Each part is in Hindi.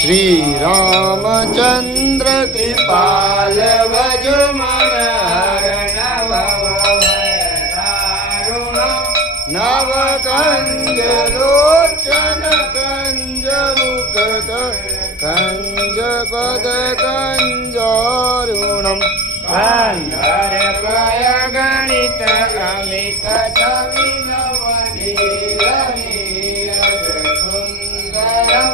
श्री रामचंद्र कृपाल भज मन हरण नव कंज लोचन कंज मुकुट कंज पद कंजारुणम कंधर कय गणित अमित छवि नवनील नीरज सुंदरम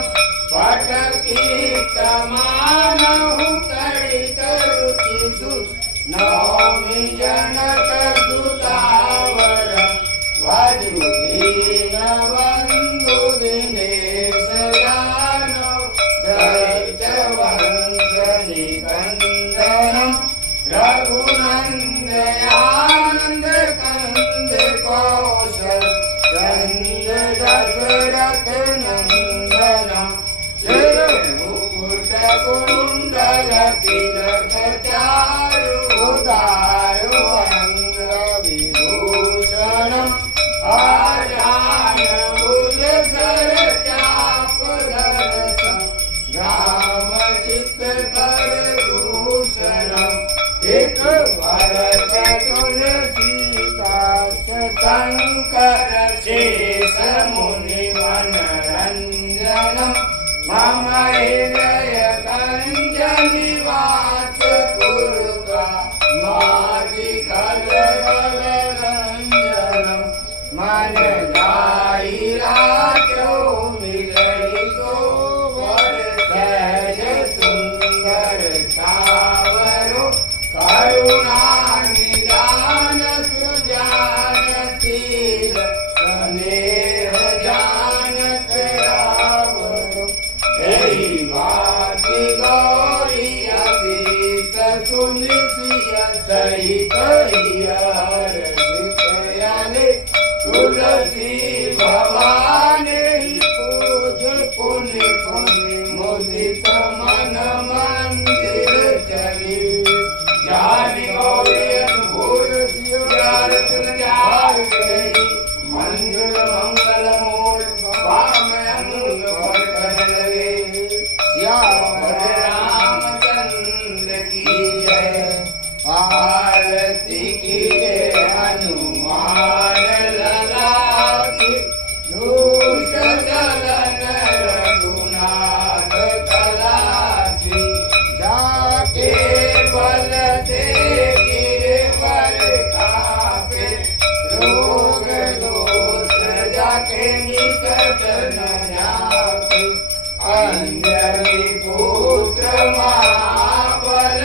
पटकीतमानहु तडित रुचि सुत नौमि जनक सुतावर वधुदीन बंधु दिनेश यादव दैत्य वंश निकंदनम रघुनंदयानंद कंद कौशल कंद दशरथ नंदनम मुकुट कुंडल तिलक चारु दारु अंग विभूषणम आजान भुज सर चाप दर्शन राम चित कर भूषणम एक भरत तुलसीदास शंकर शेष मुनि मनरंजनम मम हृदय कंज निवास पुरका माधि कल रंजनम मन गाई राजो मिलई को वर सहज सुंदर सावरो करुणा निदान सुजान शील स्नेह जानत रावरो भाति गौरी अतीत सुनिसिय सहित हरसितयाले तुलसी भवानी पूज पुनि पुनि मुदित मन मंदिर चली जानी गौरी भूल सियार तुलजार गई मंजुल मंगल मूल वाम अंग भटकन लगे रामचंद्र की जय आरती की जय हनुमान लला की दूष दलन रघुनाथ कला की जाके बल से गिरवर कापे रोग दोष जाके निकट न जाके अंजनी पुत्र महाबल